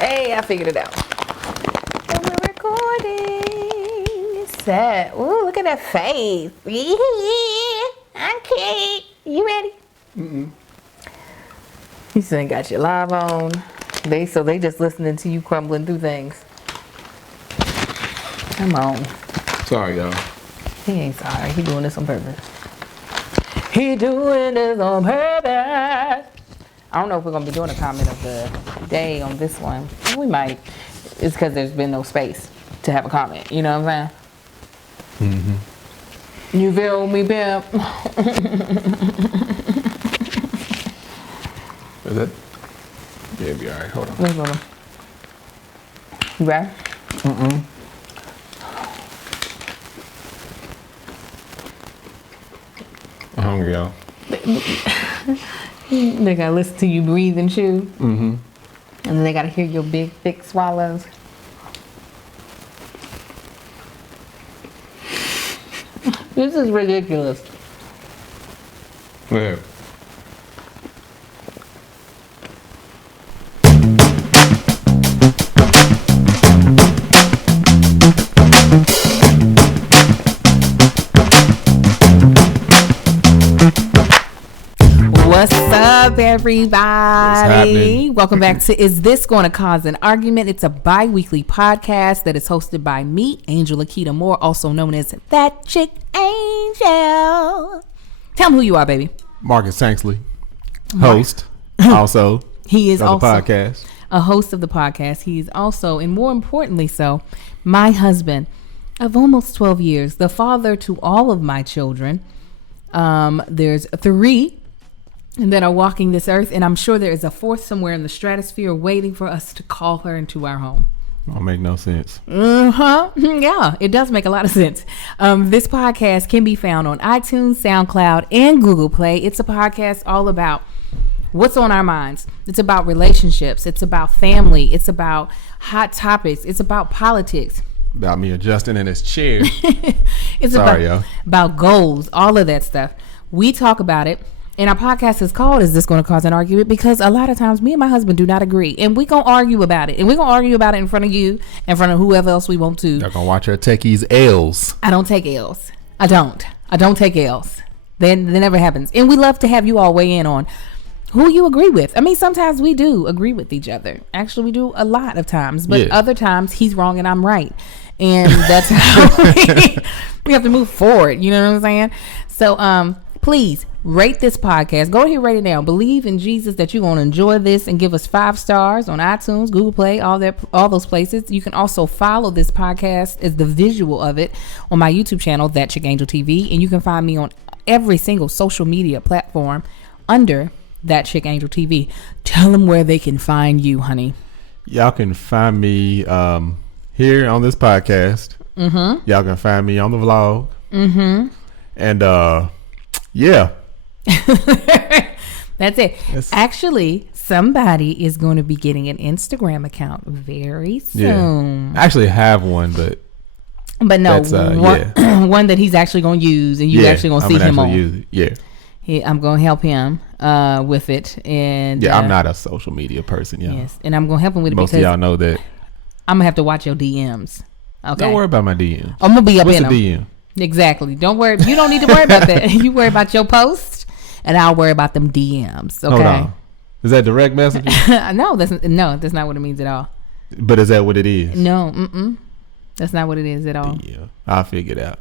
Hey, I figured it out. And we're recording. Set. Ooh, look at that face. Okay. You ready? You still ain't got your live on. They just listening to you crumbling through things. Come on. Sorry, y'all. He ain't sorry. He doing this on purpose. He doing this on purpose. I don't know if we're going to be doing a comment of the day on this one. We might. It's because there's been no space to have a comment. You know what I'm saying? Mm-hmm. You feel me, pimp? Is that? Yeah, be all right. Hold on. Let's go. You ready? I'm hungry, y'all. They gotta listen to you breathe and chew. Mm-hmm. And then they gotta hear your big, thick swallows. This is ridiculous. Yeah. What's up, everybody? Welcome back to Is This Going to Cause an Argument? It's a bi-weekly podcast that is hosted by me, Angel Akita Moore, also known as That Chick Angel. Tell them who you are, baby. Marcus Tanksley, host. Also, he is also the podcast. A host of the podcast. He is also, and more importantly so, my husband of almost 12 years, the father to all of my children. There's 3 that are walking this earth, and I'm sure there is a 4th somewhere in the stratosphere waiting for us to call her into our home. Don't make no sense. Yeah, it does make a lot of sense. This podcast can be found on iTunes, SoundCloud, and Google Play. It's a podcast all about what's on our minds. It's about relationships. It's about family. It's about hot topics. It's about politics. About me adjusting in his chair. It's about goals, all of that stuff. We talk about it. And our podcast is called Is This Going to Cause an Argument? Because a lot of times me and my husband do not agree. And we're going to argue about it. And we're going to argue about it in front of you, in front of whoever else we want to. Y'all going to watch her take these L's. I don't take L's. I don't take L's. That never happens. And we love to have you all weigh in on who you agree with. I mean, sometimes we do agree with each other. Actually, we do a lot of times. But other times he's wrong and I'm right. And that's how we have to move forward. You know what I'm saying? So, please rate this podcast. Go ahead, rate it now. Believe in Jesus that you're going to enjoy this and give us 5 stars on iTunes, Google Play, all those places. You can also follow this podcast as the visual of it on my YouTube channel, That Chick Angel TV, and you can find me on every single social media platform under That Chick Angel TV. Tell them where they can find you, honey. Y'all can find me here on this podcast. Mm-hmm. Y'all can find me on the vlog. Mm-hmm. And yeah. That's it. Actually, somebody is going to be getting an Instagram account very soon. I actually have one, but no, one that he's actually going to use, and you actually going to see him on. Use it. Yeah. I'm going to help him with it, and I'm not a social media person. Yeah. Yes, and I'm going to help him with it because most of y'all know that. I'm gonna have to watch your DMs. Okay. Don't worry about my DMs. I'm gonna be up in them. What's a DM? Exactly. Don't worry. You don't need to worry about that. You worry about your post, and I'll worry about them DMs. Okay. Hold on. Is that direct messaging? No, that's not what it means at all. But is that what it is? No. That's not what it is at all. Yeah, I'll figure it out.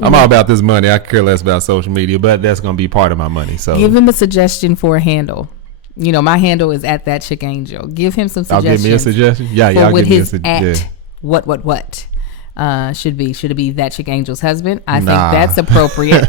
I'm all about this money. I care less about social media, but that's gonna be part of my money. So give him a suggestion for a handle. You know, my handle is at That Chick Angel. Give him some suggestions. I'll give me a suggestion. Yeah, y'all give me a suggestion. What? Should it be That Chick Angel's husband? I think that's appropriate.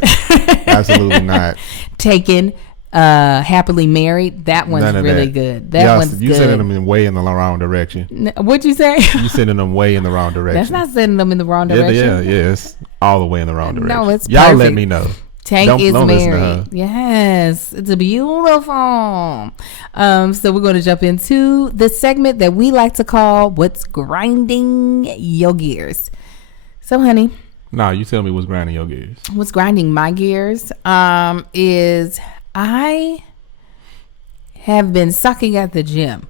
Absolutely not. Taken, happily married. That one's really good. That one's good. You sending them way in the wrong direction. What'd you say? You sending them way in the wrong direction. That's not sending them in the wrong direction. Yeah, it's all the way in the wrong direction. No, it's y'all perfect. Let me know. Tank is married. Yes, it's a beautiful. So we're going to jump into the segment that we like to call "What's Grinding Your Gears." So, honey. No, you tell me what's grinding your gears. What's grinding my gears is I have been sucking at the gym.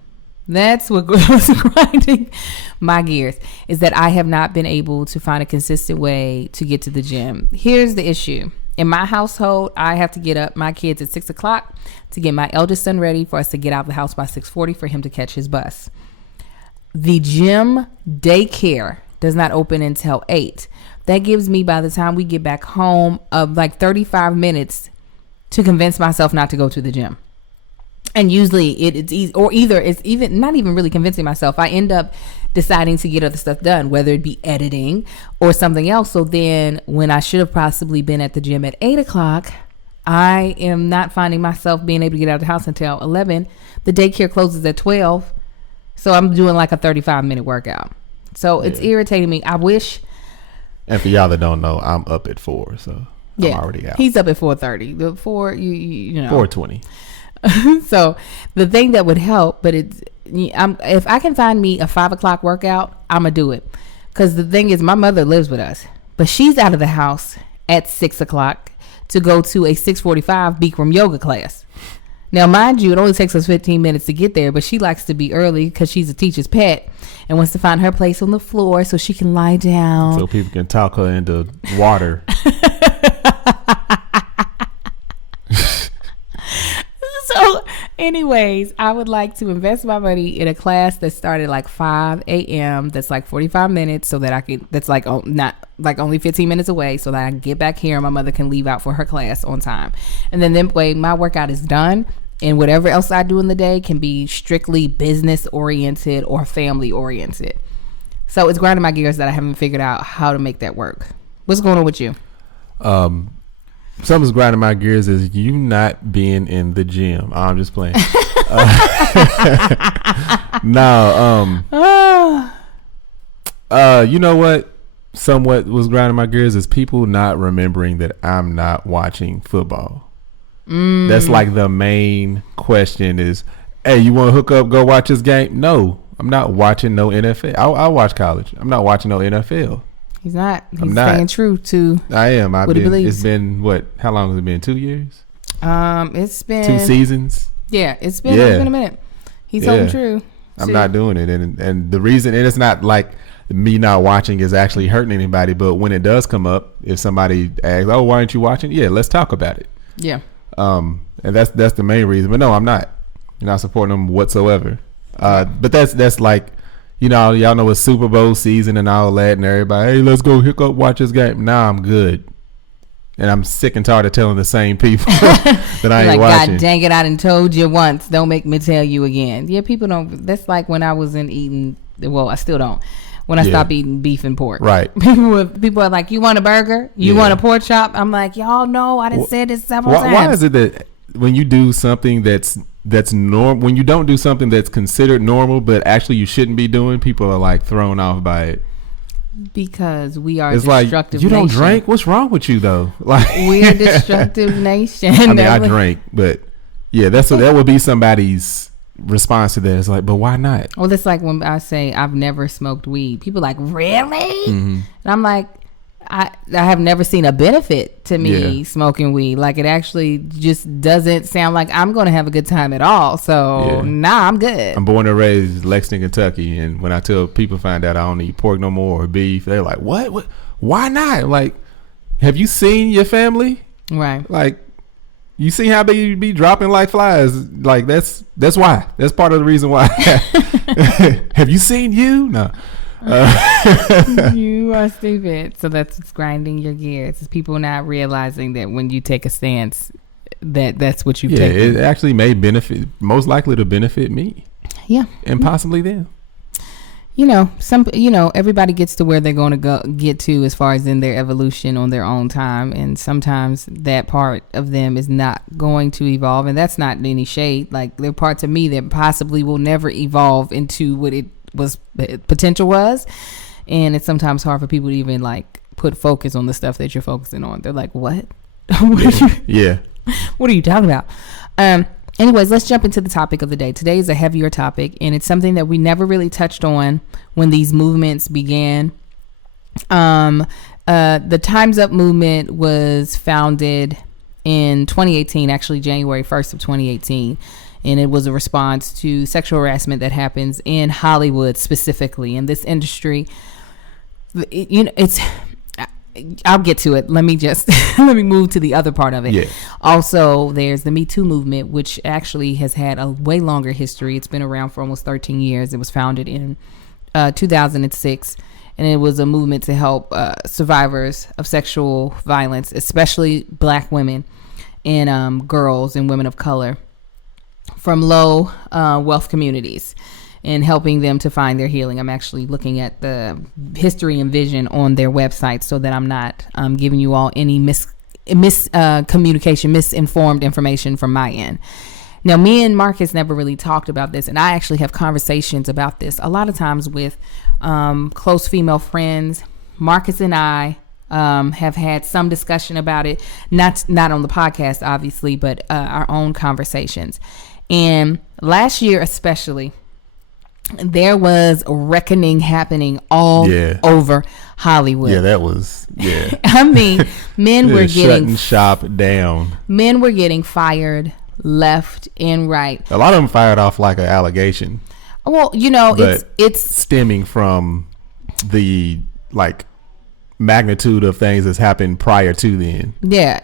That's what was grinding my gears, is that I have not been able to find a consistent way to get to the gym. Here's the issue. In my household, I have to get up my kids at 6 o'clock to get my eldest son ready for us to get out of the house by 6:40 for him to catch his bus. The gym daycare does not open until 8. That gives me, by the time we get back home, like 35 minutes to convince myself not to go to the gym. And usually it's easy, or either it's even not even really convincing myself. I end up deciding to get other stuff done, whether it be editing or something else. So then when I should have possibly been at the gym at 8 o'clock, I am not finding myself being able to get out of the house until 11. The daycare closes at 12. So I'm doing like a 35-minute workout. So it's irritating me. I wish. And for y'all that don't know, I'm up at 4, so I'm already out. He's up at 4:30. The 4, you know. 4:20. So the thing that would help, but if I can find me a 5 o'clock workout, I'm gonna do it. Because the thing is, my mother lives with us, but she's out of the house at 6 o'clock to go to a 6:45 Bikram yoga class. Now, mind you, it only takes us 15 minutes to get there, but she likes to be early because she's a teacher's pet and wants to find her place on the floor so she can lie down. So people can talk her into water. So anyways, I would like to invest my money in a class that started like 5 a.m. That's like 45 minutes so that I can, that's like not like only 15 minutes away so that I can get back here and my mother can leave out for her class on time. And then that way my workout is done and whatever else I do in the day can be strictly business oriented or family oriented. So it's grinding my gears that I haven't figured out how to make that work. What's going on with you? Something's grinding my gears is you not being in the gym. I'm just playing. You know what? Somewhat was grinding my gears is people not remembering that I'm not watching football. That's like the main question is, hey, you want to hook up, go watch this game? No, I'm not watching no NFL. I'll watch college. I'm not watching no NFL. He's not. He's staying true to I am. what he believes. It's been what? How long has it been? 2 years? It's been 2 seasons. Yeah, it's been a minute. He's holding true. I'm not doing it, and the reason, and it's not like me not watching is actually hurting anybody, but when it does come up, if somebody asks, "Oh, why aren't you watching?" Yeah, let's talk about it. Yeah. And that's the main reason. But no, I'm not. I'm not supporting them whatsoever. But that's like, you know, y'all know it's Super Bowl season and all that, and everybody, hey, let's go hook up, watch this game. Nah, I'm good. And I'm sick and tired of telling the same people that I ain't like, watching. God dang it, I done told you once. Don't make me tell you again. Yeah, people don't. That's like when I wasn't eating. Well, I still don't. When I stopped eating beef and pork. Right. People are like, you want a burger? You want a pork chop? I'm like, y'all know I done said this several times. Why is it that when you do something that's normal, when you don't do something that's considered normal, but actually you shouldn't be doing, people are like thrown off by it? Because we are it's a destructive like, you nation. don't drink? What's wrong with you though? Like, we're a destructive nation. I mean, I drink, but yeah, that would be somebody's response to that. It's like, but why not? Well, it's like when I say I've never smoked weed. People are like, really? Mm-hmm. And I'm like, I have never seen a benefit to me smoking weed. Like, it actually just doesn't sound like I'm going to have a good time at all. So, nah, I'm good. I'm born and raised in Lexington, Kentucky. And when I tell people find out I don't eat pork no more or beef, they're like, what? Why not? Like, have you seen your family? Right. Like, you see how they be dropping like flies. Like, that's why. That's part of the reason why. Have you seen you? No. You are stupid. So that's what's grinding your gears. It's people not realizing that when you take a stance, that's what you've taken. It actually may benefit, most likely to benefit me. Yeah. And possibly them. Everybody gets to where they're going to get to as far as in their evolution on their own time. And sometimes that part of them is not going to evolve. And that's not any shade. Like, there are parts of me that possibly will never evolve into what it was potential was. And it's sometimes hard for people to even like put focus on the stuff that you're focusing on. They're like, what? What are you talking about? Anyways, let's jump into the topic of the day. Today is a heavier topic, and it's something that we never really touched on when these movements began. The Time's Up movement was founded in 2018, actually January 1st of 2018. And it was a response to sexual harassment that happens in Hollywood, specifically in this industry. I'll get to it. Let me just let me move to the other part of it. Yeah. Also, there's the Me Too movement, which actually has had a way longer history. It's been around for almost 13 years. It was founded in 2006, and it was a movement to help survivors of sexual violence, especially Black women and girls and women of color from low wealth communities, and helping them to find their healing. I'm actually looking at the history and vision on their website so that I'm not giving you all any miscommunication, misinformed information from my end. Now, me and Marcus never really talked about this, and I actually have conversations about this a lot of times with close female friends. Marcus and I have had some discussion about it, not on the podcast, obviously, but our own conversations. And last year especially, there was a reckoning happening all over Hollywood. Yeah, that was, I mean, men were getting shutting shop down. Men were getting fired left and right. A lot of them fired off like an allegation. Well, it's stemming from the like magnitude of things that's happened prior to then. Yeah,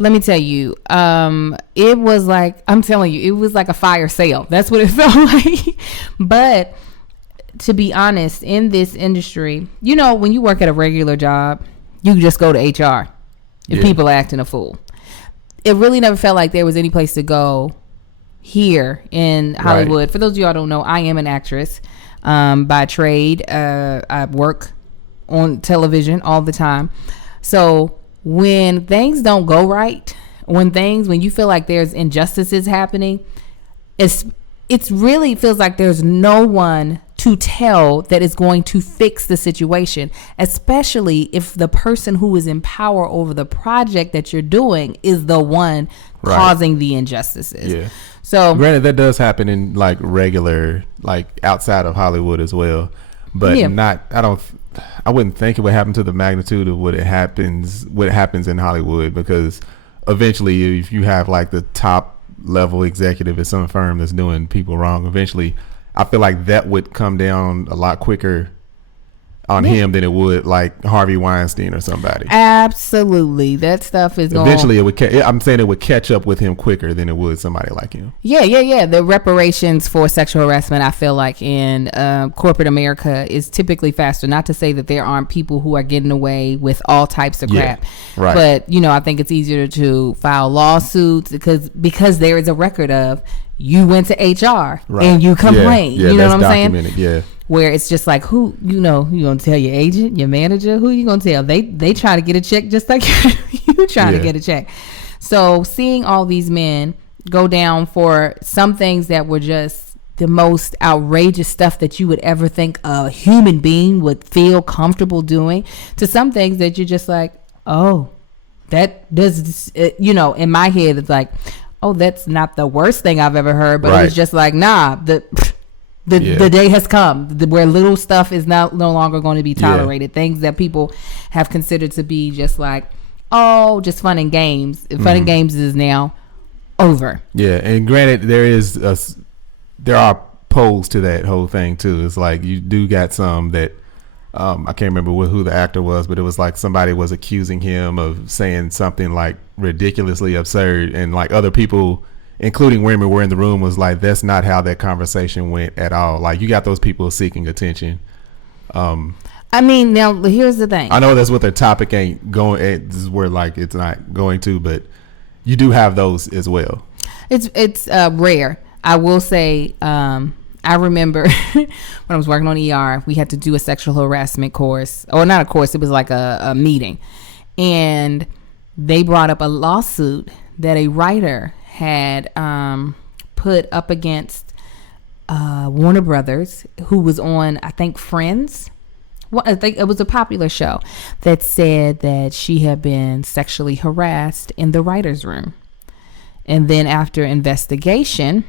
let me tell you, it was like, I'm telling you, it was like a fire sale. That's what it felt like. But to be honest, in this industry, when you work at a regular job, you just go to HR if people are acting a fool. It really never felt like there was any place to go here in Hollywood. Right. For those of you who don't know, I am an actress by trade. I work on television all the time. So when things don't go right, when you feel like there's injustices happening, it really feels like there's no one to tell that is going to fix the situation, especially if the person who is in power over the project that you're doing is the one causing the injustices. Yeah. So granted, that does happen in like regular, like outside of Hollywood as well, but I wouldn't think it would happen to the magnitude of what happens in Hollywood, because eventually if you have like the top level executive at some firm that's doing people wrong, eventually I feel like that would come down a lot quicker on him than it would like Harvey Weinstein or somebody. Absolutely. That stuff is eventually it would I'm saying it would catch up with him quicker than it would somebody like him. Yeah. The reparations for sexual harassment, I feel like in corporate America, is typically faster. Not to say that there aren't people who are getting away with all types of crap. Right. But I think it's easier to file lawsuits because there is a record of you went to HR and you complained. Yeah, you know what I'm documented. saying? Yeah. Where it's just like, who, you gonna tell your agent, your manager, who you gonna tell? They try to get a check just like you trying to get a check. So seeing all these men go down for some things that were just the most outrageous stuff that you would ever think a human being would feel comfortable doing, to some things that you're just like, oh, that does, in my head it's like, oh, that's not the worst thing I've ever heard, but it was just like, nah, the day has come where little stuff is no longer going to be tolerated. Things that people have considered to be just like, oh, just fun and games. Fun and games is now over. Yeah, and granted, there are poles to that whole thing too. It's like you do got some that I can't remember who the actor was, but it was like somebody was accusing him of saying something like ridiculously absurd, and like other people, including women, were in the room, was like, that's not how that conversation went at all. Like, you got those people seeking attention. I mean, now here's the thing. I know that's what their topic ain't going. This is where like it's not going to, but you do have those as well. It's rare. I will say. I remember when I was working on ER, we had to do a sexual harassment course, or not a course. It was like a meeting, and they brought up a lawsuit that a writer had put up against Warner Brothers, who was on, I think, Friends. Well, I think it was a popular show, that said that she had been sexually harassed in the writer's room. And then after investigation,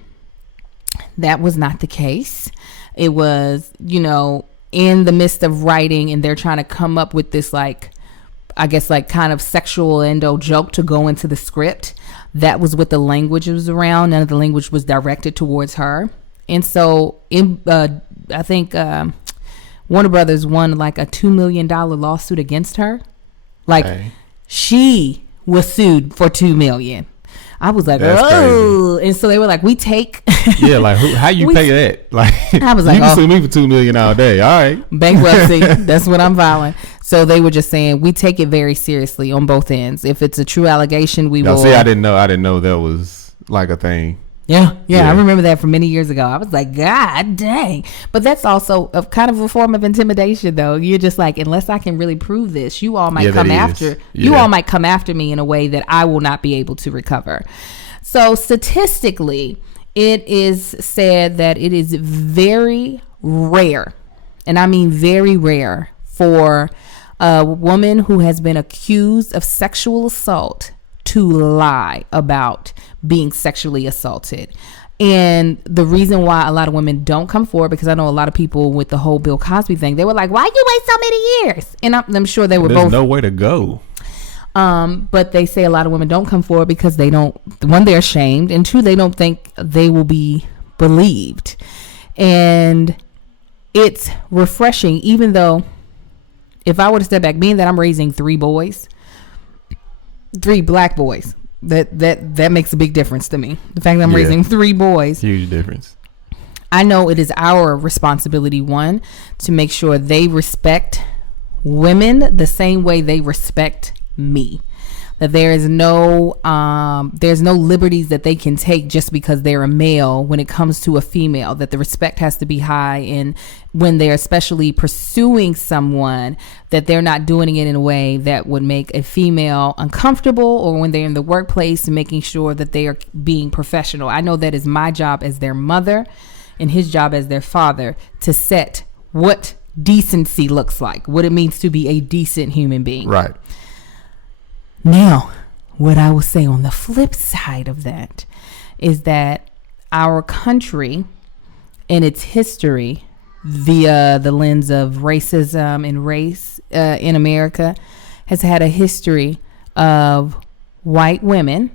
that was not the case. It was, in the midst of writing, and they're trying to come up with this like I guess like kind of sexual endo joke to go into the script. That was what the language was around. None of the language was directed towards her. And so I think Warner Brothers won like a $2 million lawsuit against her. Like she was sued for $2 million. I was like, oh, and so they were like, we take. Yeah, like how you pay that? Like, I was like, you can sue me for $2 million all day. All right, bankruptcy. That's what I'm filing. So they were just saying we take it very seriously on both ends. If it's a true allegation, we will. See, I didn't know that was like a thing. Yeah, I remember that from many years ago. I was like, God dang. But that's also a kind of a form of intimidation, though. You're just like, unless I can really prove this, you all might come after. You all might come after me in a way that I will not be able to recover. So statistically, it is said that it is very rare, and I mean very rare, for a woman who has been accused of sexual assault to lie about being sexually assaulted. And the reason why a lot of women don't come forward, because I know a lot of people with the whole Bill Cosby thing, they were like, why you wait so many years? And I'm sure they were There's both. no way to go. But they say a lot of women don't come forward because they don't, one, they're ashamed, and two, they don't think they will be believed. And it's refreshing, even though if I were to step back, being that I'm raising 3 black boys, that makes a big difference to me. The fact that I'm raising 3 boys, huge difference. I know it is our responsibility, one, to make sure they respect women the same way they respect me. That there's no liberties that they can take just because they're a male when it comes to a female. That the respect has to be high, and when they're especially pursuing someone, that they're not doing it in a way that would make a female uncomfortable, or when they're in the workplace, and making sure that they are being professional. I know that is my job as their mother and his job as their father to set what decency looks like, what it means to be a decent human being. Right. Now, what I will say on the flip side of that is that our country and its history via the lens of racism and race in America has had a history of white women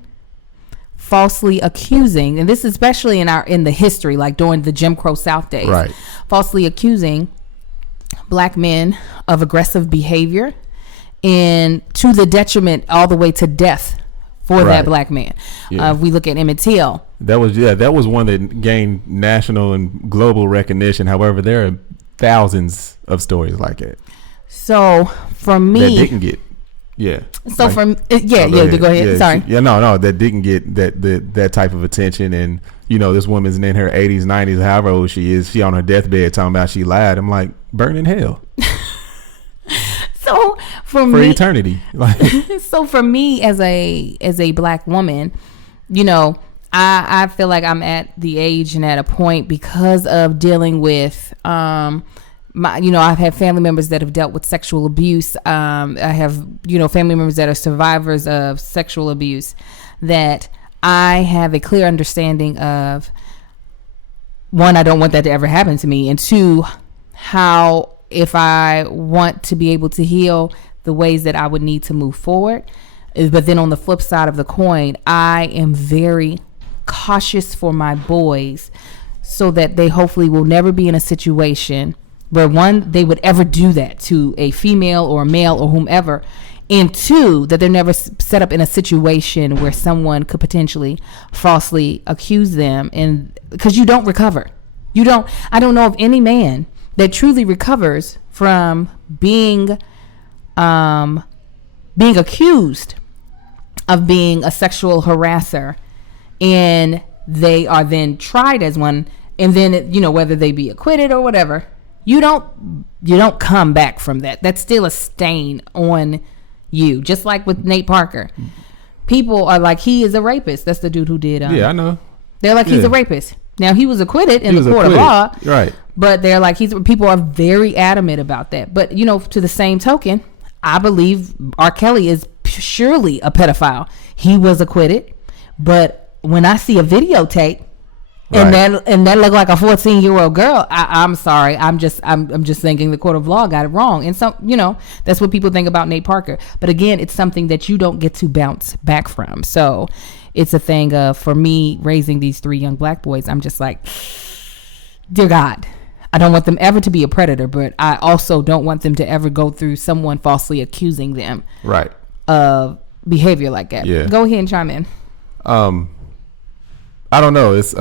falsely accusing, and this especially in the history, like during the Jim Crow South days, right, falsely accusing black men of aggressive behavior, and to the detriment all the way to death for that black man. We look at Emmett Till. That was one that gained national and global recognition. However, there are thousands of stories like that. So for me, that didn't get, So like, go ahead. Sorry. That didn't get that type of attention. And this woman's in her 80s, 90s, however old she is. She on her deathbed talking about she lied. I'm like, burn in hell. So for me, eternity. So for me as a black woman, I feel like I'm at the age and at a point, because of dealing with I've had family members that have dealt with sexual abuse. I have family members that are survivors of sexual abuse, that I have a clear understanding of, one, I don't want that to ever happen to me, and two, how, if I want to be able to heal, the ways that I would need to move forward. But then on the flip side of the coin, I am very cautious for my boys, so that they hopefully will never be in a situation where, one, they would ever do that to a female or a male or whomever, and two, that they're never set up in a situation where someone could potentially falsely accuse them. And because you don't recover, I don't know of any man that truly recovers from being accused of being a sexual harasser, and they are then tried as one, and then whether they be acquitted or whatever, you don't come back from that. That's still a stain on you. Just like with Nate Parker, people are like, he is a rapist. That's the dude who did. I know. They're like, he's a rapist. Now, he was acquitted in the court of law, right? But they're like, people are very adamant about that. But to the same token, I believe R. Kelly is surely a pedophile. He was acquitted, but when I see a videotape And that looked like a 14-year-old girl. I'm sorry. I'm just thinking the court of law got it wrong. And so, that's what people think about Nate Parker. But again, it's something that you don't get to bounce back from. So it's a thing of, for me, raising these 3 young black boys, I'm just like, dear God, I don't want them ever to be a predator, but I also don't want them to ever go through someone falsely accusing them of behavior like that. Yeah. Go ahead and chime in. I don't know. It's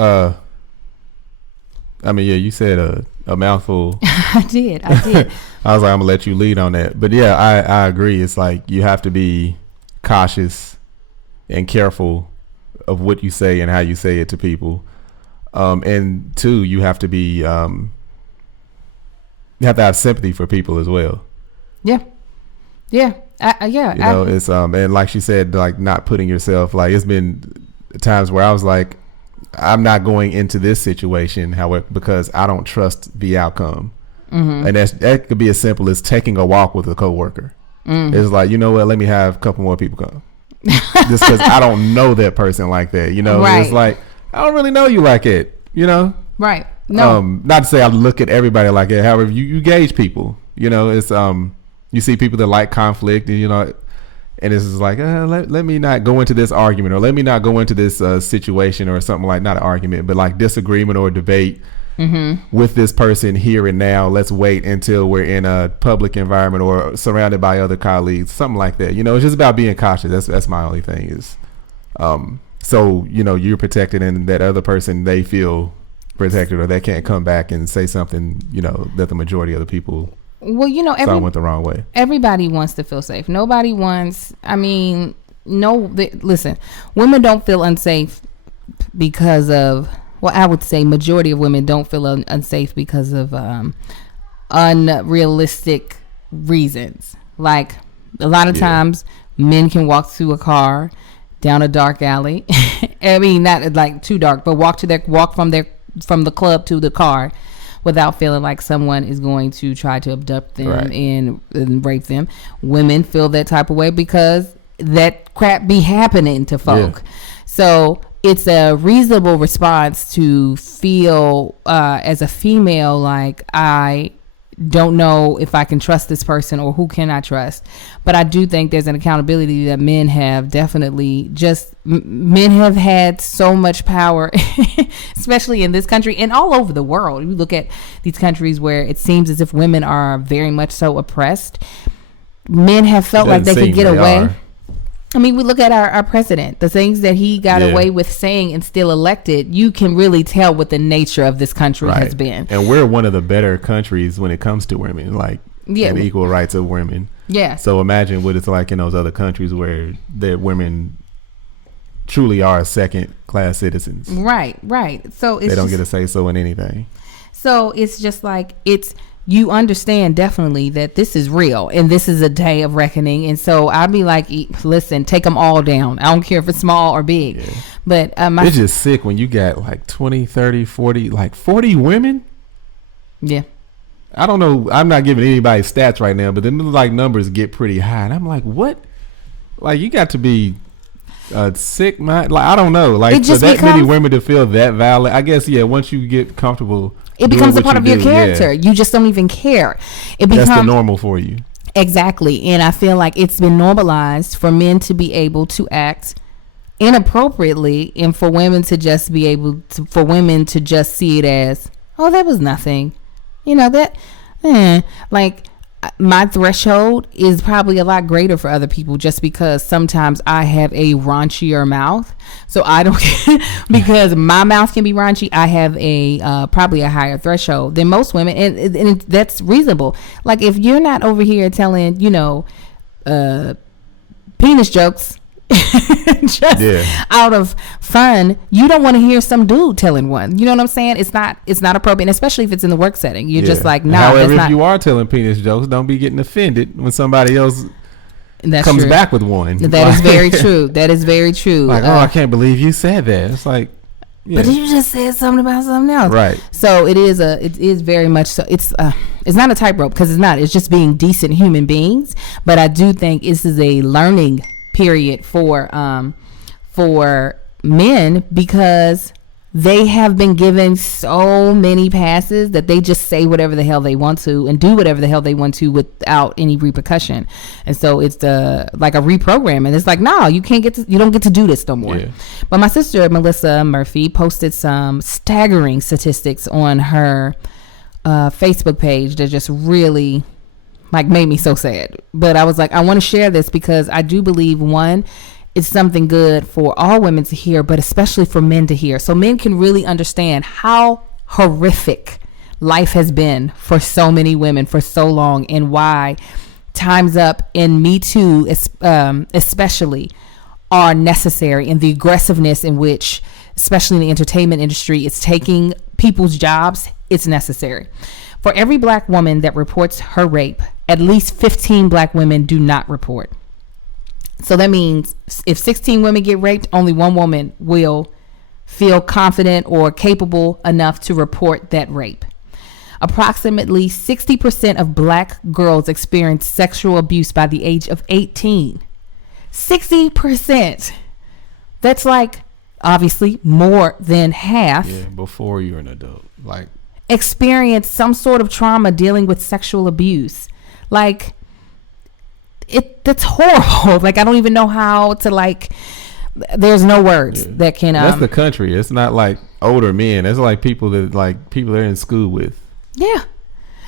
you said a mouthful. I did. I was like, I'm gonna let you lead on that. But yeah, I agree. It's like you have to be cautious and careful of what you say and how you say it to people. And 2, you have to be you have to have sympathy for people as well. Yeah. It's and like she said, like not putting yourself, like it's been times where I was like, I'm not going into this situation, however, because I don't trust the outcome. Mm-hmm. And that could be as simple as taking a walk with a coworker. Mm-hmm. It's like, you know what, let me have a couple more people come. Just because I don't know that person like that, Right. It's like, I don't really know you like it, Right. No. Not to say I look at everybody like that. However, you gauge people, it's, you see people that like conflict and, and it's just like, let me not go into this argument, or let me not go into this situation or something, like, not an argument, but like disagreement or debate with this person here and now. Let's wait until we're in a public environment or surrounded by other colleagues, something like that. It's just about being cautious. That's my only thing is, so, you're protected and that other person, they feel protected, or they can't come back and say something, that the majority of the people went the wrong way. Everybody wants to feel safe. Nobody wants. Listen, women don't feel unsafe because of. Well, I would say majority of women don't feel unsafe because of unrealistic reasons. Like a lot of times, men can walk through a car down a dark alley. Not like too dark, but walk from the club to the car without feeling like someone is going to try to abduct them and rape them. Women feel that type of way because that crap be happening to folk. Yeah. So it's a reasonable response to feel as a female like, I don't know if I can trust this person or who can I trust. But I do think there's an accountability that men have definitely men have had so much power, especially in this country and all over the world. You look at these countries where it seems as if women are very much so oppressed. Men have felt like they could get away. We look at our president, the things that he got away with saying and still elected. You can really tell what the nature of this country has been. And we're one of the better countries when it comes to women, and equal rights of women. Yeah. So imagine what it's like in those other countries where the women truly are second-class citizens. Right. So they don't get to say so in anything. So it's just like you understand definitely that this is real and this is a day of reckoning. And so I'd be like, listen, take them all down. I don't care if it's small or big. Yeah. But it's just sick when you got like 20, 30, 40, like 40 women. Yeah. I don't know. I'm not giving anybody stats right now, but then numbers get pretty high. And I'm like, what? Like, you got to be sick mind. Like, I don't know. Like, for that many women to feel that valid, I guess, once you get comfortable, it becomes a part of your character. You just don't even care. That's the normal for you. Exactly. And I feel like it's been normalized for men to be able to act inappropriately and for women to just be able to, for women to just see it as, oh, that was nothing. Like, my threshold is probably a lot greater for other people just because sometimes I have a raunchier mouth. So I don't, because my mouth can be raunchy, I have a probably a higher threshold than most women. And that's reasonable. Like, if you're not over here telling, penis jokes out of fun, you don't want to hear some dude telling one. You know what I'm saying? It's not appropriate, especially if it's in the work setting. You're just like, nah. However, if you are telling penis jokes, don't be getting offended when somebody else comes back with one. That is very true. That is very true. Like, I can't believe you said that. It's like, but you just said something about something else, right? So it is very much so. It's not a tightrope because it's not. It's just being decent human beings. But I do think this is a learning period for men, because they have been given so many passes that they just say whatever the hell they want to and do whatever the hell they want to without any repercussion. And so it's like a reprogramming. It's like, no, you don't get to do this no more. Yeah. But my sister Melissa Murphy posted some staggering statistics on her Facebook page that just really like made me so sad. But I was like, I want to share this because I do believe, one, it's something good for all women to hear, but especially for men to hear, so men can really understand how horrific life has been for so many women for so long, and why Time's Up and Me Too especially are necessary, and the aggressiveness in which, especially in the entertainment industry, it's taking people's jobs. It's necessary. For every black woman that reports her rape, at least 15 black women do not report. So that means if 16 women get raped, only one woman will feel confident or capable enough to report that rape. Approximately 60% of black girls experience sexual abuse by the age of 18. 60%. That's like obviously more than half. Yeah, before you're an adult. Like, experience some sort of trauma dealing with sexual abuse. Like, that's horrible. Like, I don't even know how to, like, there's no words that can that's the country. It's not like older men. It's like people they're in school with. Yeah.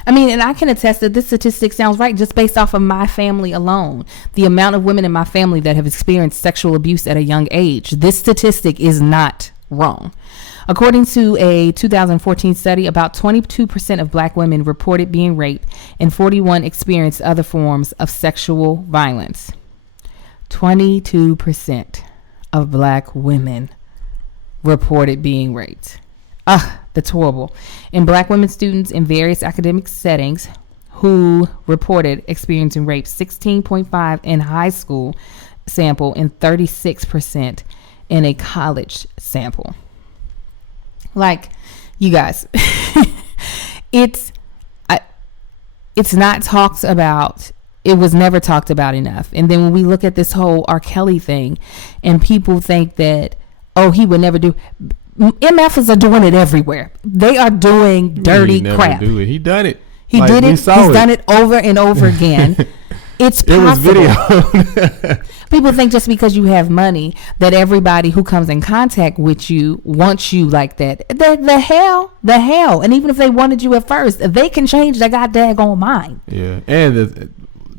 I mean, and I can attest that this statistic sounds right just based off of my family alone. The amount of women in my family that have experienced sexual abuse at a young age. This statistic is not wrong. According to a 2014 study, about 22% of black women reported being raped and 41 experienced other forms of sexual violence. 22% of black women reported being raped. That's horrible. And black women students in various academic settings who reported experiencing rape, 16.5 in high school sample and 36% in a college sample. Like, you guys, it's not talked about. It was never talked about enough. And then when we look at this whole R. Kelly thing, and people think that, oh, he would never do. MFs are doing it everywhere. They are doing dirty crap. Do it. He done it. He did it. He's done it over and over again. It's possible. It was video. People think just because you have money that everybody who comes in contact with you wants you like that. The hell. And even if they wanted you at first, they can change their goddamn mind. Yeah. And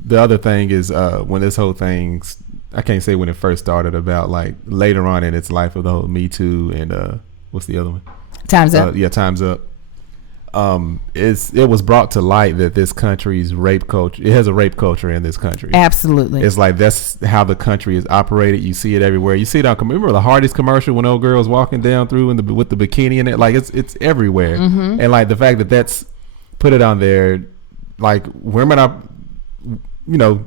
the other thing is when this whole thing's, I can't say when it first started, about like later on in its life of the whole Me Too and what's the other one? Time's Up. Yeah, Time's Up. It was brought to light that this country's rape culture, it has a rape culture in this country. Absolutely. It's like that's how the country is operated. You see it everywhere. You see it on, remember the Hardee's commercial when old girls walking down through with the bikini in it? Like it's everywhere. Mm-hmm. And like the fact that that's put it on there, like women are, you know,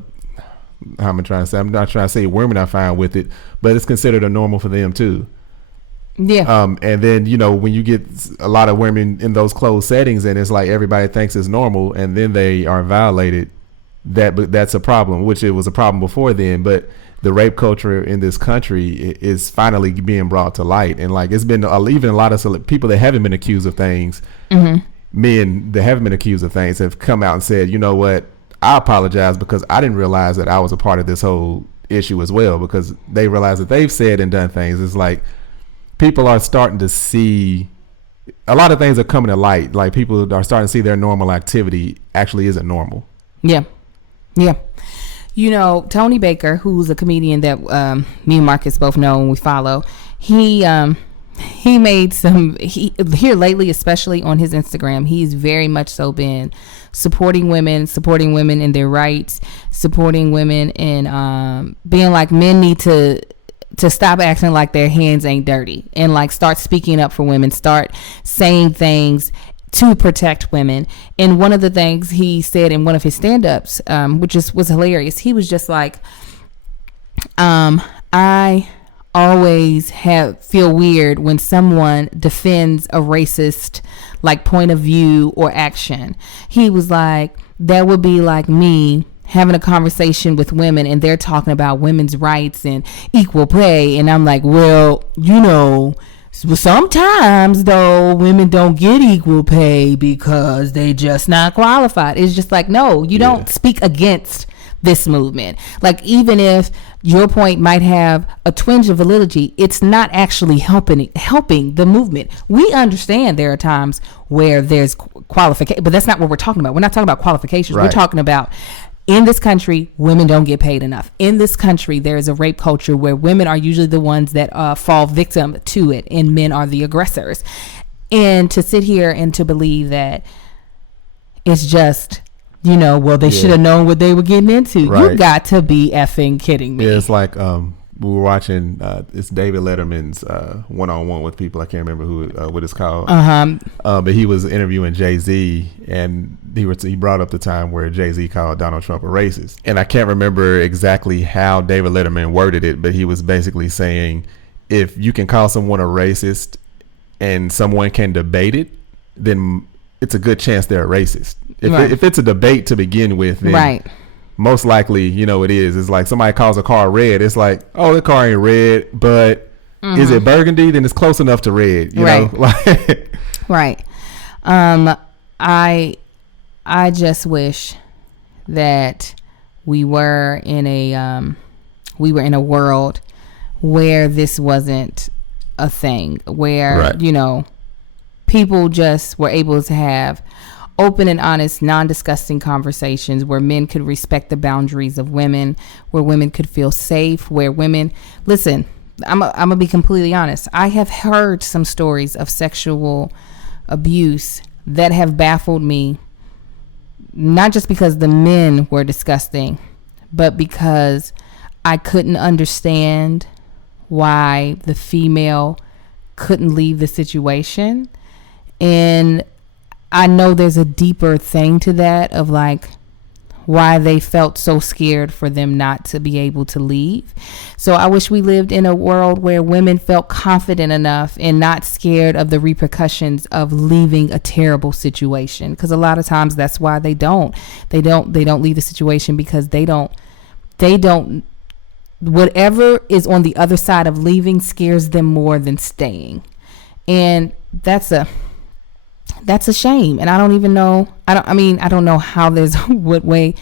how am I trying to say? I'm not trying to say women are fine with it, but it's considered a normal for them too. Yeah. And then, you know, when you get a lot of women in those closed settings and it's like everybody thinks it's normal and then they are violated, that's a problem, which it was a problem before then. But the rape culture in this country is finally being brought to light. And like, it's been even a lot of people that haven't been accused of things, mm-hmm. men that haven't been accused of things have come out and said, you know what, I apologize because I didn't realize that I was a part of this whole issue as well, because they realize that they've said and done things. It's like, people are starting to see a lot of things are coming to light. Like people are starting to see their normal activity actually isn't normal. Yeah. Yeah. You know, Tony Baker, who's a comedian that me and Marcus both know and we follow, he made here lately, especially on his Instagram, he's very much so been supporting women in their rights, supporting women in being like, men need to stop acting like their hands ain't dirty and like start speaking up for women, start saying things to protect women. And one of the things he said in one of his stand-ups, which was hilarious, he was just like, I always feel weird when someone defends a racist like point of view or action. He was like, that would be like me having a conversation with women and they're talking about women's rights and equal pay, and I'm like, well, you know, sometimes though women don't get equal pay because they just not qualified. It's just like, no, you don't speak against this movement. Like, even if your point might have a twinge of validity, it's not actually helping the movement. We understand there are times where there's qualification, but that's not what we're talking about. We're not talking about qualifications. Right. We're talking about, in this country, women don't get paid enough. In this country, there is a rape culture where women are usually the ones that fall victim to it, and men are the aggressors. And to sit here and to believe that it's just, well, they should have known what they were getting into. Right. You got to be effing kidding me. Yeah, it's like we were watching it's David Letterman's one-on-one with people. I can't remember what it's called. But he was interviewing Jay-Z, and he brought up the time where Jay-Z called Donald Trump a racist. And I can't remember exactly how David Letterman worded it, but he was basically saying, if you can call someone a racist and someone can debate it, then it's a good chance they're a racist. If it's a debate to begin with, then most likely, it is. It's like somebody calls a car red. It's like, oh, the car ain't red, but is it burgundy? Then it's close enough to red. You know? Right. I just wish that we were in a world where this wasn't a thing, where people just were able to have open and honest, non-disgusting conversations where men could respect the boundaries of women, where women could feel safe, where women, listen, I'm gonna be completely honest. I have heard some stories of sexual abuse that have baffled me, not just because the men were disgusting, but because I couldn't understand why the female couldn't leave the situation. And I know there's a deeper thing to that, of like why they felt so scared for them not to be able to leave. So I wish we lived in a world where women felt confident enough and not scared of the repercussions of leaving a terrible situation. Because a lot of times that's why they don't leave the situation, because they don't whatever is on the other side of leaving scares them more than staying. And that's a shame. And I don't even know. I don't know how there's what way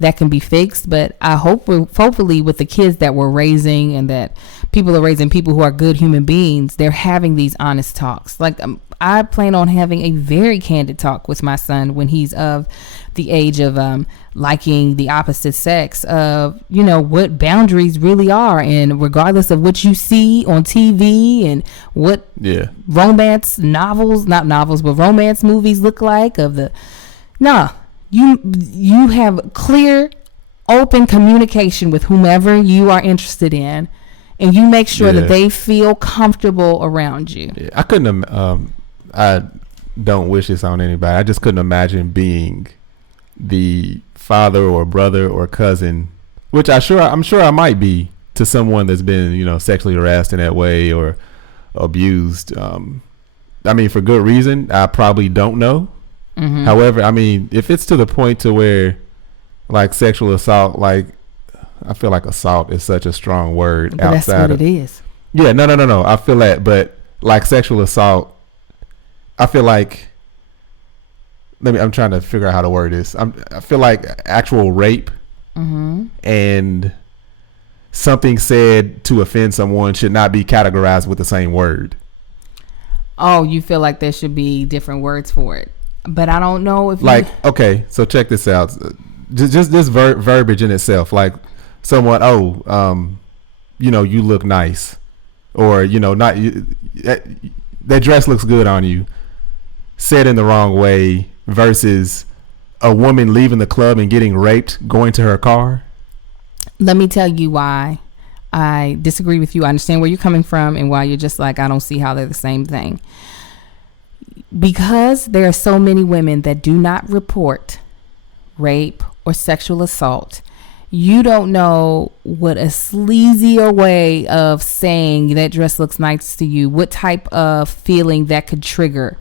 that can be fixed, but I hopefully with the kids that we're raising, and that people are raising people who are good human beings, they're having these honest talks. Like I plan on having a very candid talk with my son when he's of the age of liking the opposite sex, of what boundaries really are, and regardless of what you see on TV and what romance romance movies look like, you have clear, open communication with whomever you are interested in, and you make sure that they feel comfortable around you. I couldn't I don't wish this on anybody. I just couldn't imagine being the father or brother or cousin, which I'm sure I might be, to someone that's been sexually harassed in that way or abused. For good reason. I probably don't know. Mm-hmm. However, if it's to the point to where like sexual assault, like I feel like assault is such a strong word, but outside that's what it is. Yeah, no. I feel that, but like sexual assault, I feel like, I'm trying to figure out how to word this. I feel like actual rape and something said to offend someone should not be categorized with the same word. Oh, you feel like there should be different words for it. But I don't know if okay, so check this out. Just this verbiage in itself, like someone, you look nice, or not that dress looks good on you, said in the wrong way, versus a woman leaving the club and getting raped going to her car. Let me tell you why I disagree with you. I understand where you're coming from and why you're just like, I don't see how they're the same thing. Because there are so many women that do not report rape or sexual assault, you don't know what a sleazier way of saying that dress looks nice to you, what type of feeling that could trigger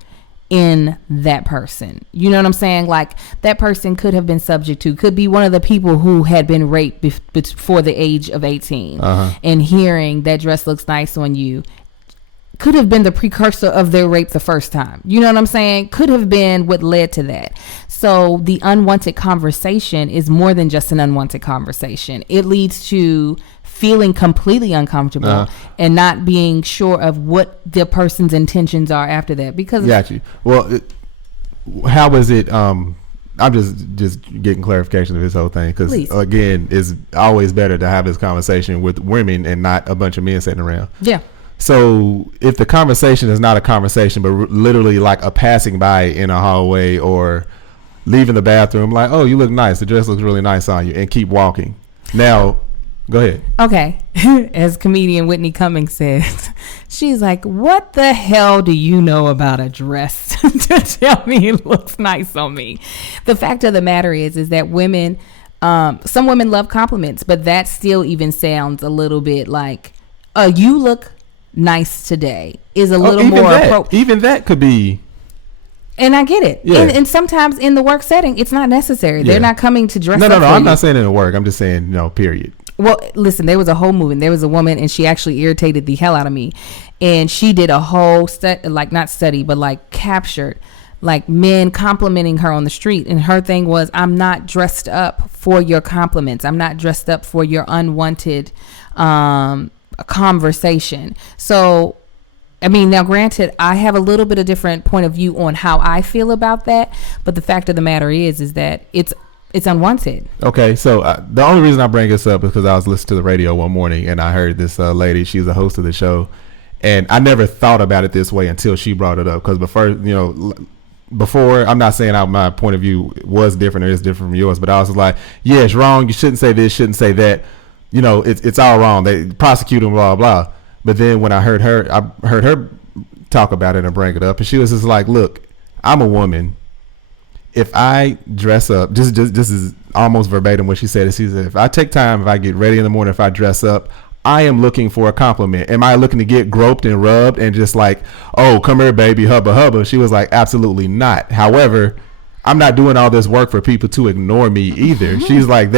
in that person. You know what I'm saying? Like, that person could have been subject to, could be one of the people who had been raped before the age of 18, and hearing that dress looks nice on you could have been the precursor of their rape the first time. You know what I'm saying? Could have been what led to that. So the unwanted conversation is more than just an unwanted conversation. It leads to feeling completely uncomfortable and not being sure of what the person's intentions are after that. Because got you. Well, how was it? I'm just getting clarification of this whole thing, because again, it's always better to have this conversation with women and not a bunch of men sitting around. Yeah. So if the conversation is not a conversation, but literally like a passing by in a hallway or leaving the bathroom, like, oh, you look nice, the dress looks really nice on you, and keep walking. Now, go ahead. Okay. As comedian Whitney Cummings says, she's like, what the hell do you know about a dress to tell me it looks nice on me? The fact of the matter is that women, some women love compliments, but that still even sounds a little bit like, you look nice today is a little more appropriate. Even that could be. And I get it. Yeah. And sometimes in the work setting, it's not necessary. They're not coming to dress up. No. I'm not saying in the work. I'm just saying, period. Well, listen, there was a whole movement. There was a woman, and she actually irritated the hell out of me. And she did a whole captured like men complimenting her on the street. And her thing was, I'm not dressed up for your compliments. I'm not dressed up for your unwanted conversation. So, I mean, now granted, I have a little bit of different point of view on how I feel about that. But the fact of the matter is that it's unwanted. Okay, so the only reason I bring this up is because I was listening to the radio one morning and I heard this lady, she's the host of the show, and I never thought about it this way until she brought it up. Because before, I'm not saying my point of view was different or is different from yours, but I was like, yeah, it's wrong. You shouldn't say this, shouldn't say that. It's all wrong. They prosecute them, blah, blah. But then when I heard her talk about it and bring it up, and she was just like, look, I'm a woman. If I dress up, this is almost verbatim what she said. She said, if I take time, if I get ready in the morning, if I dress up, I am looking for a compliment. Am I looking to get groped and rubbed and just like, oh, come here, baby, hubba, hubba? She was like, absolutely not. However, I'm not doing all this work for people to ignore me either. She's like,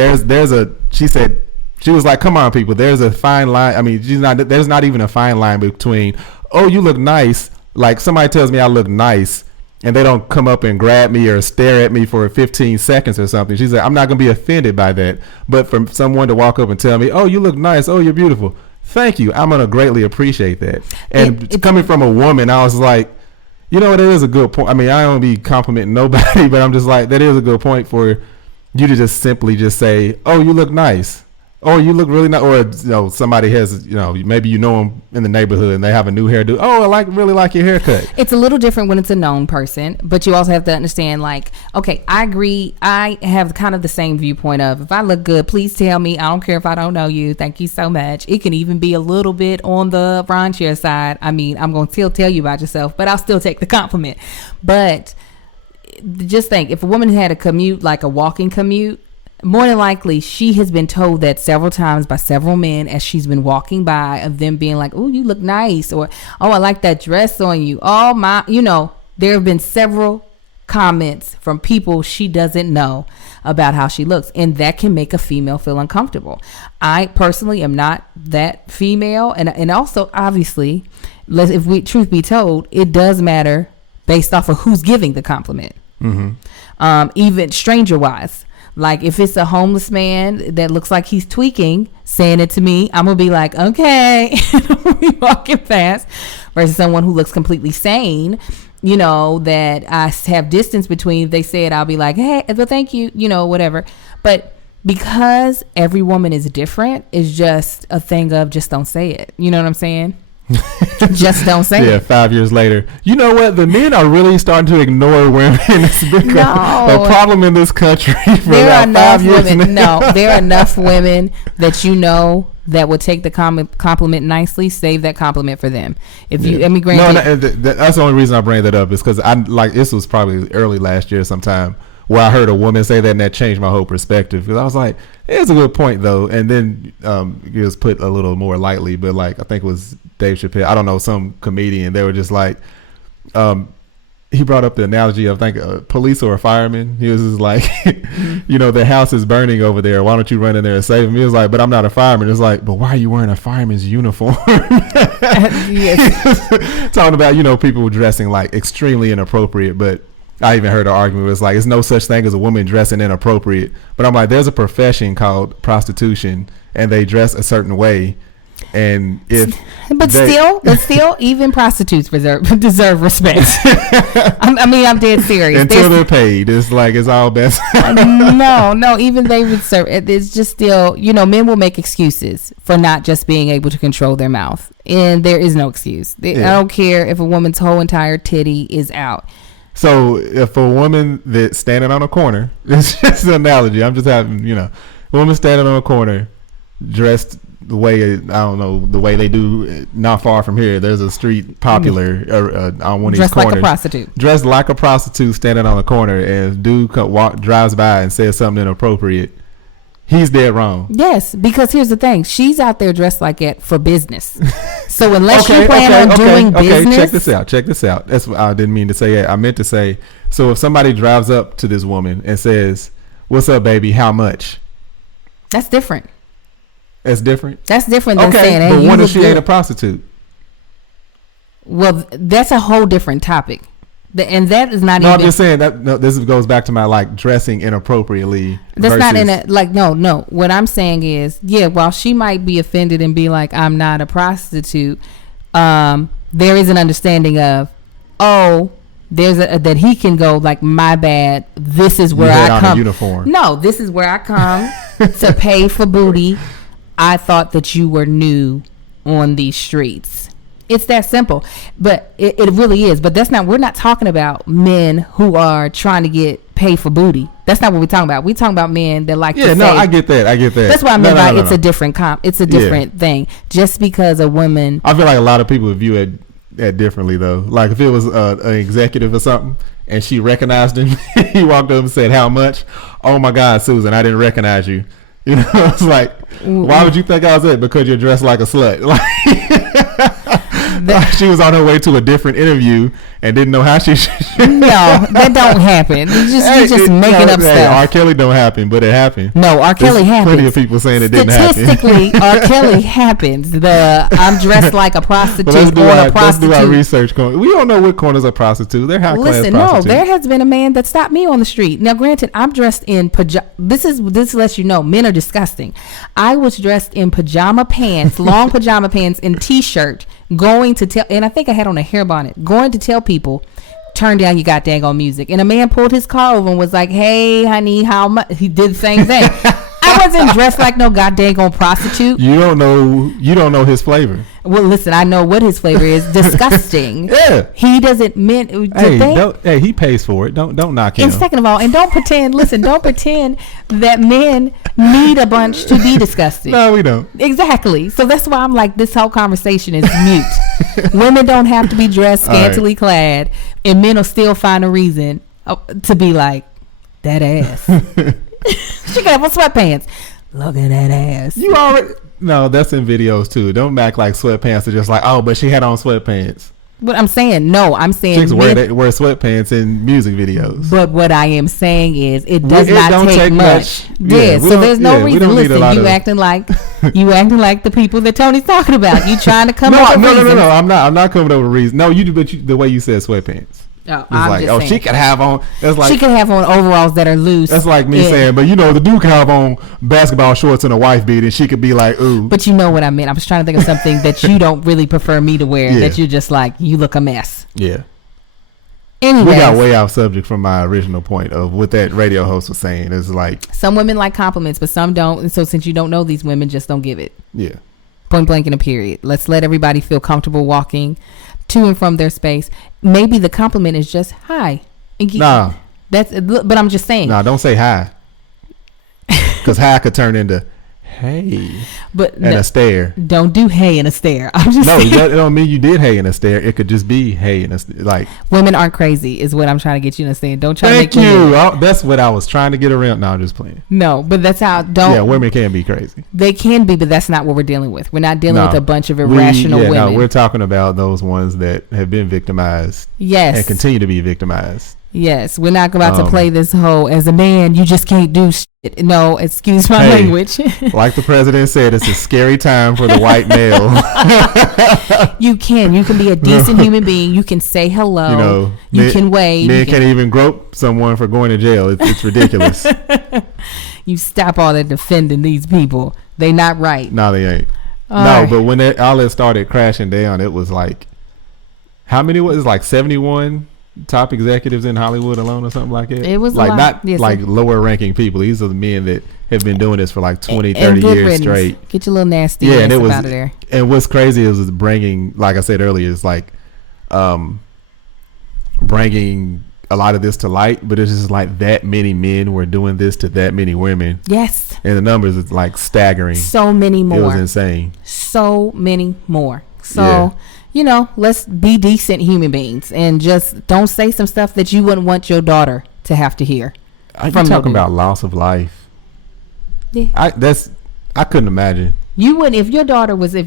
she was like, come on, people, there's a fine line. I mean, there's not even a fine line between, oh, you look nice. Like somebody tells me I look nice, and they don't come up and grab me or stare at me for 15 seconds or something. She said, I'm not going to be offended by that. But for someone to walk up and tell me, oh, you look nice. Oh, you're beautiful. Thank you. I'm going to greatly appreciate that. And coming from a woman, I was like, it is a good point. I mean, I don't be complimenting nobody, but I'm just like, that is a good point for you to just simply just say, oh, you look nice. Or you look really nice, or somebody has, maybe them in the neighborhood and they have a new hairdo. Oh, I really like your haircut. It's a little different when it's a known person, but you also have to understand, like, okay, I agree. I have kind of the same viewpoint of, if I look good, please tell me. I don't care if I don't know you. Thank you so much. It can even be a little bit on the raunchier side. I mean, I'm going to still tell you about yourself, but I'll still take the compliment. But just think, if a woman had a commute, like a walking commute, more than likely, she has been told that several times by several men as she's been walking by, of them being like, oh, you look nice, or, oh, I like that dress on you. Oh, my, there have been several comments from people she doesn't know about how she looks, and that can make a female feel uncomfortable. I personally am not that female, and also, obviously, truth be told, it does matter based off of who's giving the compliment. Mm-hmm. Even stranger-wise. Like, if it's a homeless man that looks like he's tweaking, saying it to me, I'm going to be like, okay, we walking fast. Versus someone who looks completely sane, that I have distance between. If they say it, I'll be like, hey, well, thank you, whatever. But because every woman is different, it's just a thing of just don't say it. You know what I'm saying? Just don't say it. Yeah, 5 years later. You know what? The men are really starting to ignore women. It's become a problem in this country for about 5 years now. There are enough women that that would take the compliment nicely. Save that compliment for them. If you, that's the only reason I bring that up is because this was probably early last year sometime, where I heard a woman say that, and that changed my whole perspective, because I was like, it's a good point though. And then it was put a little more lightly, but like, I think it was Dave Chappelle, I don't know, some comedian, they were just like, he brought up the analogy of, I think, a police or a fireman. He was just like, the house is burning over there. Why don't you run in there and save him? He was like, but I'm not a fireman. It's like, but why are you wearing a fireman's uniform? Yes. Talking about, people dressing like extremely inappropriate. But I even heard an argument where it's like, it's no such thing as a woman dressing inappropriate. But I'm like, there's a profession called prostitution, and they dress a certain way. And still, even prostitutes deserve respect. I'm dead serious. Until they're paid, it's like it's all best. no, even they deserve it. It's just still, men will make excuses for not just being able to control their mouth, and there is no excuse. I don't care if a woman's whole entire titty is out. So if a woman that's standing on a corner, it's just an analogy. I'm just having, a woman standing on a corner, dressed the way, the way they do not far from here. There's a street popular on one of these corners. Dressed like a prostitute. Dressed like a prostitute standing on a corner, and if dude drives by and says something inappropriate, he's dead wrong. Yes, because here's the thing. She's out there dressed like it for business. So unless you plan on doing business. Check this out. That's what I didn't mean to say. I meant to say, so if somebody drives up to this woman and says, "What's up, baby? How much?" That's different. That's different? That's different than saying, hey, but what if she ain't a prostitute? Well, that's a whole different topic. And that is not even... No, I'm just saying, this goes back to my, dressing inappropriately. That's not in a... no. What I'm saying is, while she might be offended and be like, I'm not a prostitute, there is an understanding of, that he can go, my bad, this is where I come... Uniform. No, this is where I come to pay for booty. I thought that you were new on these streets. It's that simple. But it really is. But we're not talking about men who are trying to pay for booty. That's not what we're talking about. We're talking about men that like to say. Yeah, no, I get that. That's what I mean by it's a different it's a different thing. Just because a woman. I feel like a lot of people view it differently, though. Like if it was an executive or something, and she recognized him, he walked up and said, "How much?" "Oh my God, Susan, I didn't recognize you." It's like, why would you think I was it? Because you're dressed like a slut. She was on her way to a different interview and didn't know how she should. No, that don't happen. You're just making up stuff. R. Kelly don't happen, but it happened. No, R. Kelly happens. Plenty of people saying it didn't happen. Statistically, R. Kelly happens. I'm dressed like a prostitute or a prostitute. Let's do our research. We don't know what corners are prostitutes. They're high class prostitutes. No, there has been a man that stopped me on the street. Now, granted, I'm dressed in pajama. This lets you know men are disgusting. I was dressed in pajama pants, long pajama pants, and t-shirt, going to tell, and I think I had on a hair bonnet, going to tell people, turn down your goddamn on music. And a man pulled his car over and was like, "Hey, honey, how much?" He did the same thing. I wasn't dressed like no goddamn on prostitute. You don't know his flavor. Well, listen, I know what his flavor is. Disgusting. Yeah. He doesn't mean. Hey, he pays for it. Don't knock him. And second of all, and don't pretend. Listen, don't pretend that men need a bunch to be disgusting. No, we don't. Exactly. So that's why I'm like, this whole conversation is mute. Women don't have to be dressed scantily clad, and men will still find a reason to be like, that ass. She got on sweatpants. Look at that ass. You already... No, that's in videos too. Don't act like sweatpants are just like, oh, but she had on sweatpants. What I'm saying, chicks wear sweatpants in music videos. But what I am saying is, it does not take much. Yeah, so there's no reason. Listen, you acting like the people that Tony's talking about. You trying to come up with reasons. No. I'm not coming up with a reason. No, the way you said sweatpants. Oh, I'm just saying. She could have on. That's like she could have on overalls that are loose. That's like me saying, but the dude can have on basketball shorts and a wife beat, and she could be like, ooh. But you know what I mean. I was trying to think of something that you don't really prefer me to wear. That you're just like, you look a mess. Yeah. Anyways, we got way off subject from my original point of what that radio host was saying. It's like some women like compliments, but some don't. And so since you don't know these women, just don't give it. Yeah. Point blank in a period. Let's let everybody feel comfortable walking to and from their space. Maybe the compliment is just hi. Nah. But I'm just saying. Nah, don't say hi. Because hi could turn into hey. But and a stare. Don't do hey and a stare. I'm just saying. That don't mean you did hey and a stare. It could just be hey and a stare. Like, women aren't crazy is what I'm trying to get you to understand. Don't try thank to make you. That's what I was trying to get around. No, I'm just playing. No, but that's how. Don't. Yeah, women can be crazy. They can be, but that's not what we're dealing with. We're not dealing with a bunch of irrational women. No, we're talking about those ones that have been victimized. Yes. And continue to be victimized. Yes, we're not about to play this whole as a man you just can't do shit. No, excuse my language. Like the president said, it's a scary time for the white male. You can be a decent human being. You can say hello. You can wave. Men can't even grope someone for going to jail. It's ridiculous. You stop all that defending these people. They not right. No, they ain't. But when all that started crashing down, it was like, how many was it? Like 71 top executives in Hollywood alone or something like that. It was like not like lower ranking people. These are the men that have been doing this for like 20, 30 years straight. Get your little nasty ass out of there. And what's crazy is bringing, like I said earlier, is like bringing a lot of this to light, but it's just like that many men were doing this to that many women. Yes. And the numbers is like staggering. So many more. It was insane. So many more. So let's be decent human beings and just don't say some stuff that you wouldn't want your daughter to have to hear. I'm talking about loss of life. Yeah. I couldn't imagine. You wouldn't, if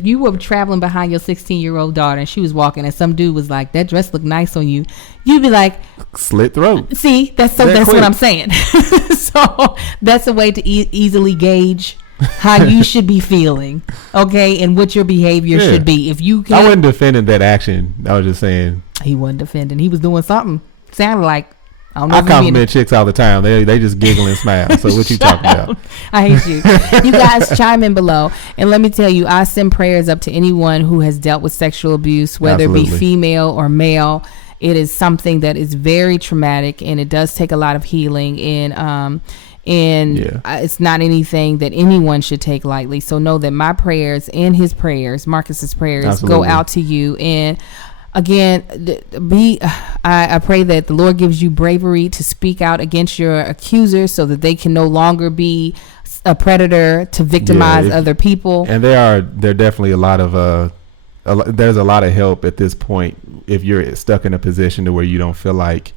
you were traveling behind your 16-year-old daughter and she was walking and some dude was like, that dress looked nice on you, you'd be like, slit throat. See, that's what I'm saying. So that's a way to easily gauge how you should be feeling, okay, and what your behavior should be. If you can't, I wasn't defending that action. I was just saying he wasn't defending. He was doing something. Sounded like I compliment chicks all the time. They just giggle and smile. So what you talking about? I hate you. You guys chime in below, and let me tell you, I send prayers up to anyone who has dealt with sexual abuse, whether it be female or male. It is something that is very traumatic, and it does take a lot of healing. And it's not anything that anyone should take lightly. So know that my prayers and his prayers, Marcus's prayers, go out to you. And again, I pray that the Lord gives you bravery to speak out against your accusers so that they can no longer be a predator to victimize other people. And there definitely a lot of there's a lot of help at this point if you're stuck in a position to where you don't feel like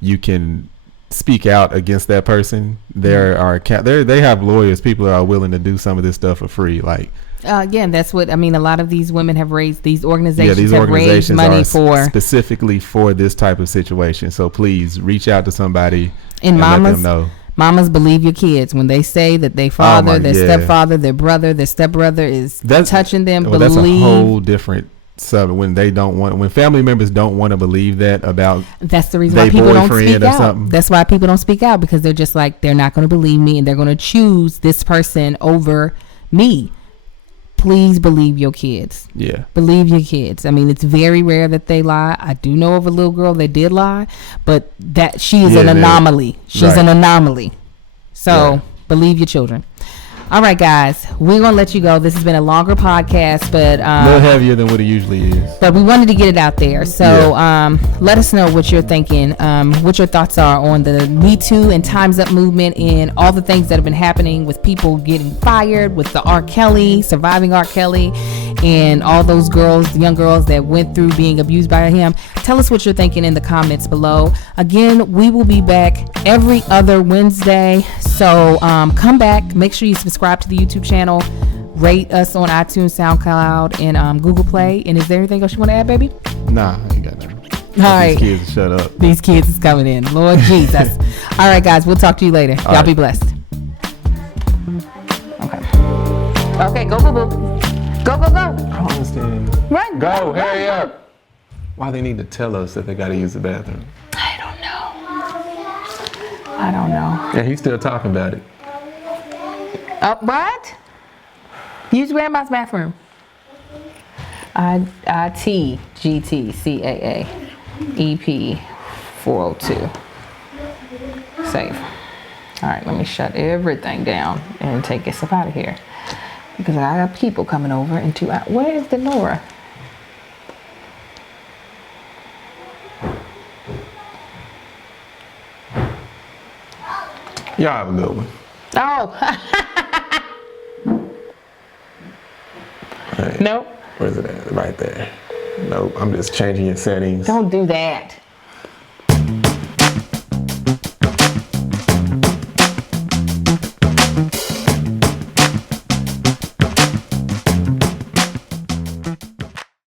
you can speak out against that person. They have lawyers, people that are willing to do some of this stuff for free. Like again, that's what I mean. A lot of these women have raised, these organizations have raised money for specifically for this type of situation. So please reach out to somebody and let them know. Mamas, believe your kids when they say that their father, their stepfather, their brother, their stepbrother is touching them. Well, that's a whole different subject. When family members don't want to believe that about, that's the reason why people don't speak out. That's why people don't speak out, because they're just like, they're not going to believe me and they're going to choose this person over me. Please believe your kids. Yeah. Believe your kids. I mean, it's very rare that they lie. I do know of a little girl that did lie, but that she is an anomaly. She's an anomaly. So believe your children. All right, guys, we're going to let you go. This has been a longer podcast, but a little heavier than what it usually is. But we wanted to get it out there. So let us know what you're thinking, what your thoughts are on the Me Too and Time's Up movement and all the things that have been happening with people getting fired, with the R. Kelly, surviving R. Kelly, and all those girls, young girls that went through being abused by him. Tell us what you're thinking in the comments below. Again, we will be back every other Wednesday. So come back. Make sure you subscribe to the YouTube channel. Rate us on iTunes, SoundCloud, and Google Play. And is there anything else you want to add, baby? Nah, I ain't got nothing. All right. These kids shut up. These kids is coming in. Lord Jesus. All right, guys. We'll talk to you later. Y'all be blessed. Okay, go, boo, boo. Go, go, go. I don't understand. Run. Go, hurry up. Why they need to tell us that they got to use the bathroom? I don't know. Yeah, he's still talking about it. What? Use grandma's bathroom. ITGTCAA EP 402. Save. All right, let me shut everything down and take us up out of here, because I got people coming over in 2 hours. Where is Denora? Y'all have a good one. Oh. Okay. Nope. Where's it at? Right there. Nope. I'm just changing your settings. Don't do that.